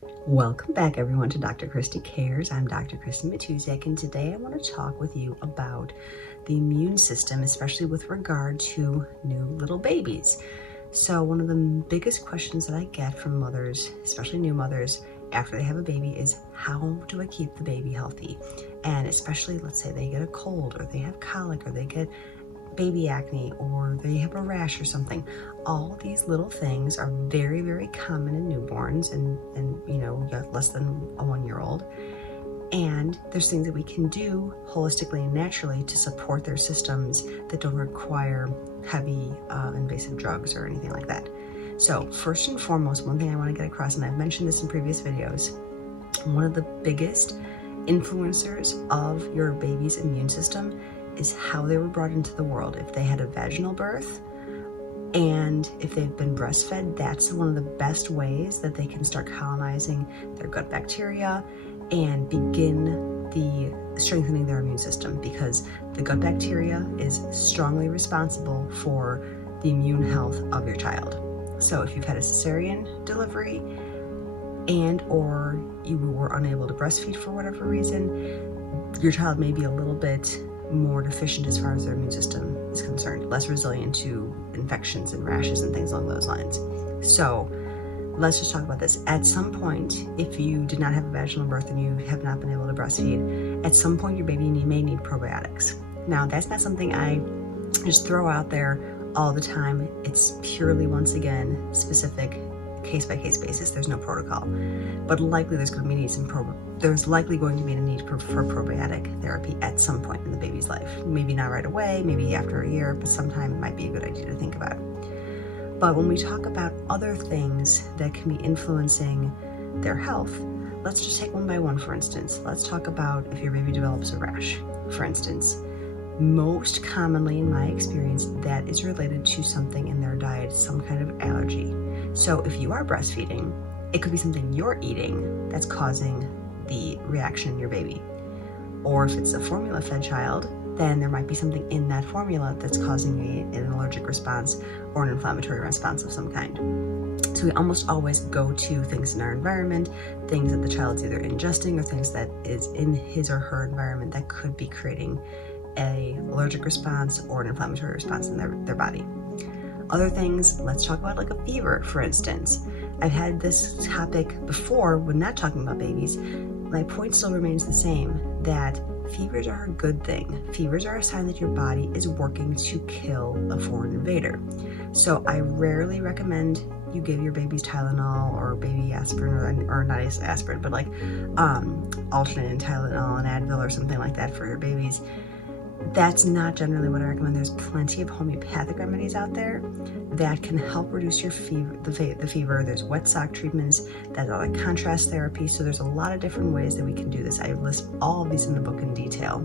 Welcome back everyone to Dr. Christy Cares. I'm Dr. Christy Matusiak, and today I want to talk with you about the immune system, especially with regard to new little babies. So one of the biggest questions that I get from mothers, especially new mothers, after they have a baby is, how do I keep the baby healthy? And especially, let's say they get a cold or they have colic or they get baby acne or they have a rash or something. All these little things are very, very common in newborns and you know, less than a 1-year-old. And there's things that we can do holistically and naturally to support their systems that don't require heavy invasive drugs or anything like that. So first and foremost, one thing I want to get across, and I've mentioned this in previous videos, one of the biggest influencers of your baby's immune system is how they were brought into the world. If they had a vaginal birth and if they've been breastfed, that's one of the best ways that they can start colonizing their gut bacteria and begin strengthening their immune system, because the gut bacteria is strongly responsible for the immune health of your child. So if you've had a cesarean delivery and or you were unable to breastfeed for whatever reason, your child may be a little bit more deficient as far as their immune system is concerned, less resilient to infections and rashes and things along those lines. So let's just talk about this. At some point, if you did not have a vaginal birth and you have not been able to breastfeed, at some point your baby may need probiotics. Now, that's not something I just throw out there all the time. It's purely, once again, specific case-by-case basis. There's no protocol, but likely there's likely going to be a need for probiotic therapy at some point in the baby's life. Maybe not right away, maybe after a year, but sometime it might be a good idea to think about. But when we talk about other things that can be influencing their health, let's just take one by one. For instance, let's talk about if your baby develops a rash, for instance. Most commonly, in my experience, that is related to something in their diet, some kind of allergy. So if you are breastfeeding, it could be something you're eating that's causing the reaction in your baby. Or if it's a formula-fed child, then there might be something in that formula that's causing an allergic response or an inflammatory response of some kind. So we almost always go to things in our environment, things that the child's either ingesting or things that is in his or her environment that could be creating an allergic response or an inflammatory response in their body. Other things, let's talk about like a fever, for instance. I've had this topic before when not talking about babies. My point still remains the same, that fevers are a good thing. Fevers are a sign that your body is working to kill a foreign invader. So I rarely recommend you give your babies Tylenol or baby aspirin, or not aspirin, but like alternate in Tylenol and Advil or something like that for your babies. That's not generally what I recommend. There's plenty of homeopathic remedies out there that can help reduce your fever, the fever. There's wet sock treatments that are like contrast therapy. So there's a lot of different ways that we can do this. I list all of these in the book in detail.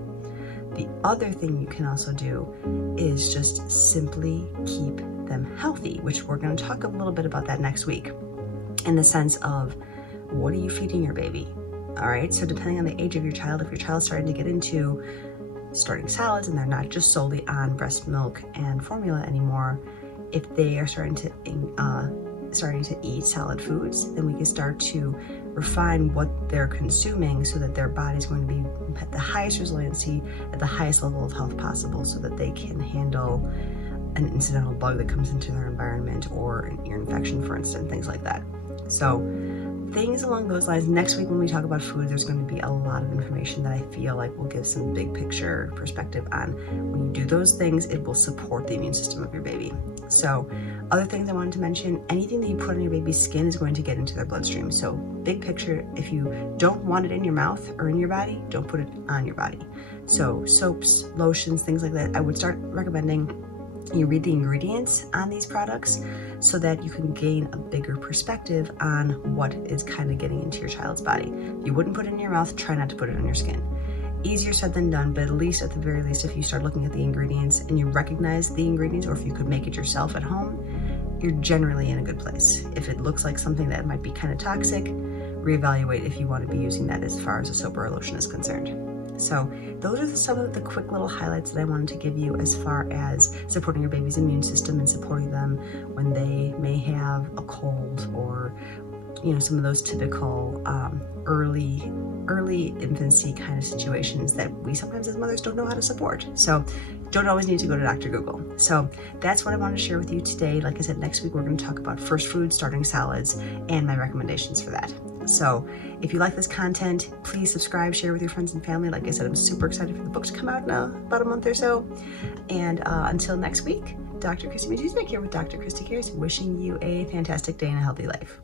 The other thing you can also do is just simply keep them healthy, which we're going to talk a little bit about that next week, in the sense of, what are you feeding your baby? All right. So depending on the age of your child, if your child's starting to get into starting solids and they're not just solely on breast milk and formula anymore, if they are starting to eat solid foods, then we can start to refine what they're consuming so that their body's going to be at the highest resiliency, at the highest level of health possible, so that they can handle an incidental bug that comes into their environment or an ear infection, for instance, things like that. So things along those lines. Next week when we talk about food, there's going to be a lot of information that I feel like will give some big picture perspective on when you do those things, it will support the immune system of your baby. So other things I wanted to mention, anything that you put on your baby's skin is going to get into their bloodstream. So big picture, if you don't want it in your mouth or in your body, don't put it on your body. So soaps, lotions, things like that, I would start recommending you read the ingredients on these products so that you can gain a bigger perspective on what is kind of getting into your child's body. You wouldn't put it in your mouth, try not to put it on your skin. Easier said than done, but at the very least, if you start looking at the ingredients and you recognize the ingredients, or if you could make it yourself at home, you're generally in a good place. If it looks like something that might be kind of toxic, reevaluate if you want to be using that as far as a soap or a lotion is concerned. So those are some of the quick little highlights that I wanted to give you as far as supporting your baby's immune system and supporting them when they may have a cold or some of those typical early infancy kind of situations that we sometimes as mothers don't know how to support. So don't always need to go to Dr. Google. So that's what I wanted to share with you today. Like I said, next week we're going to talk about first food, starting solids, and my recommendations for that. So if you like this content, please subscribe, share with your friends and family. Like I said, I'm super excited for the book to come out in about a month or so. And until next week, Dr. Christy Matuzek here with Dr. Christy Cares, wishing you a fantastic day and a healthy life.